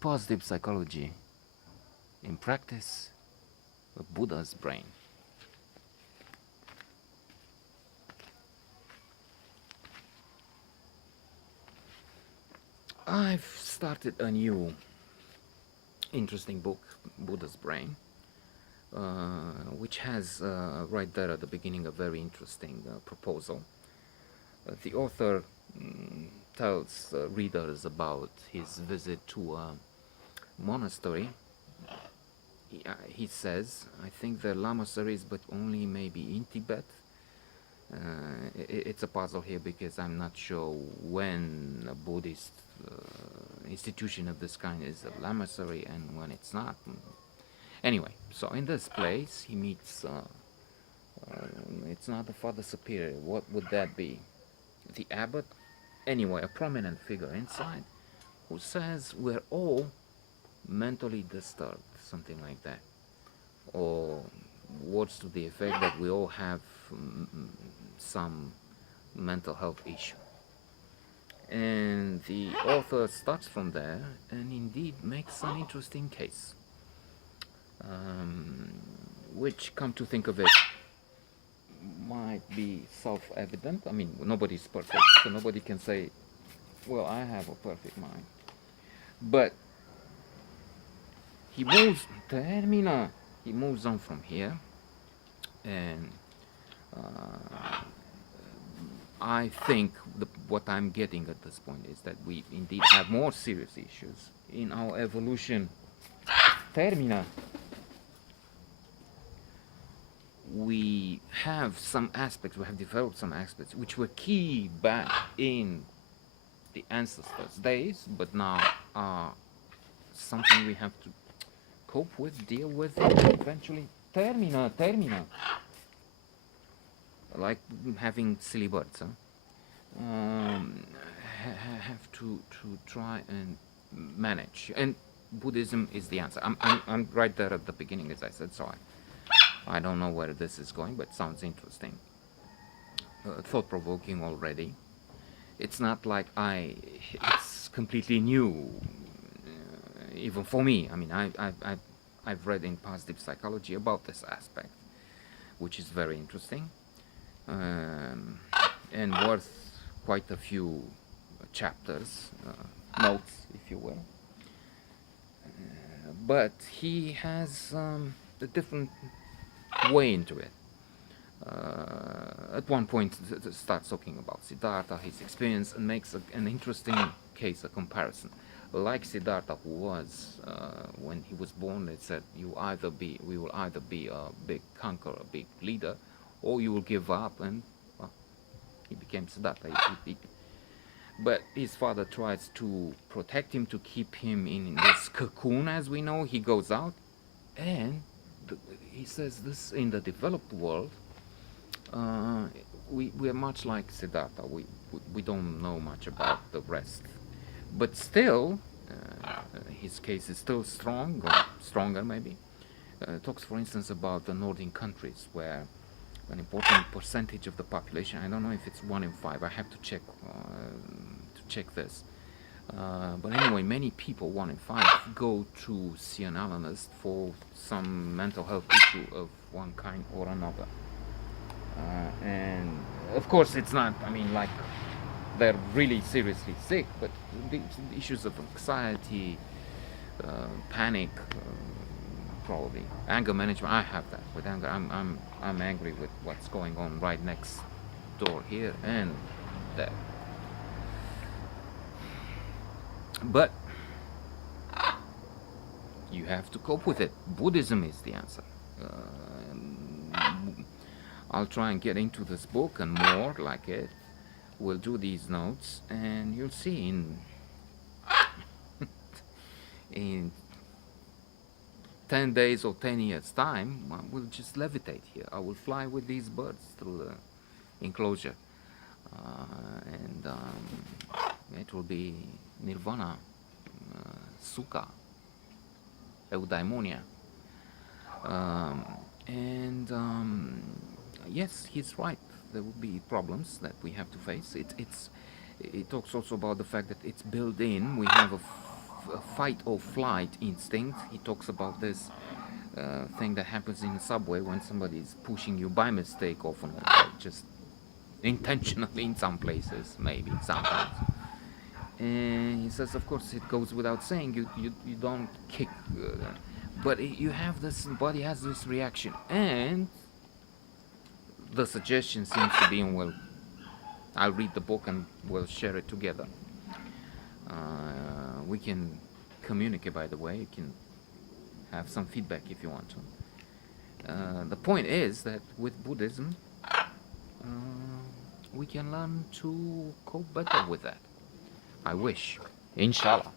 Positive psychology in practice with Buddha's brain. I've started a new interesting book, Buddha's Brain, which has right there at the beginning a very interesting proposal. The author tells readers about his visit to a monastery. He says, I think there are lamaseries, but only maybe in Tibet. It's a puzzle here because I'm not sure when a Buddhist institution of this kind is a lamasery and when it's not. Anyway, so in this place he meets, it's not the Father Superior, what would that be? The abbot? Anyway, a prominent figure inside who says we're all mentally disturbed, something like that. Or words to the effect that we all have some mental health issue. And the author starts from there and indeed makes an interesting case, which, come to think of it, might be self-evident. I mean, nobody's perfect, so nobody can say, well, I have a perfect mind. But he moves, termina, he moves on from here, and I think what I'm getting at this point is that we indeed have more serious issues in our evolution. Termina. We have some aspects, we have developed some aspects which were key back in the ancestors' days, but now are something we have to cope with, deal with, eventually. Termina. Like having silly birds, huh? Have to try and manage. And Buddhism is the answer. I'm right there at the beginning, as I said, so I don't know where this is going, but it sounds interesting. Thought-provoking already. It's not like it's completely new, even for me. I mean, I've read in positive psychology about this aspect, which is very interesting, and worth quite a few chapters, notes, if you will. But he has a different way into it. At one point, starts talking about Siddhartha, his experience, and makes an interesting case, a comparison. Like Siddhartha, who was, when he was born, they said, we will either be a big conqueror, a big leader, or you will give up, and well, he became Siddhartha. But his father tries to protect him, to keep him in this cocoon, as we know. He goes out, and he says this: in the developed world, we are much like Siddhartha. We don't know much about the rest, but still, his case is still strong, or stronger maybe. Talks, for instance, about the northern countries where an important percentage of the population, I don't know if it's 1 in 5, I have to check this. But anyway, many people, 1 in 5, go to see an analyst for some mental health issue of one kind or another. And of course, it's not, I mean, like they're really seriously sick, but the issues of anxiety, panic, probably anger management. I have that with anger. I'm angry with what's going on right next door here and there. But you have to cope with it. Buddhism is the answer. I'll try and get into this book and more like it. We'll do these notes, and you'll see in 10 days or 10 years time, we'll just levitate here. I will fly with these birds through the enclosure, and it will be nirvana, sukha, eudaimonia, and yes, he's right. There will be problems that we have to face. It talks also about the fact that it's built in. We have fight or flight instinct. He talks about this thing that happens in the subway when somebody is pushing you by mistake, often, or just intentionally in some places, maybe sometimes. And he says, of course, it goes without saying, you don't kick, but you have this body has this reaction, and the suggestion seems to be, and well, I'll read the book and we'll share it together. We can communicate, by the way. You can have some feedback if you want to. The point is that with Buddhism, we can learn to cope better with that. I wish. Inshallah.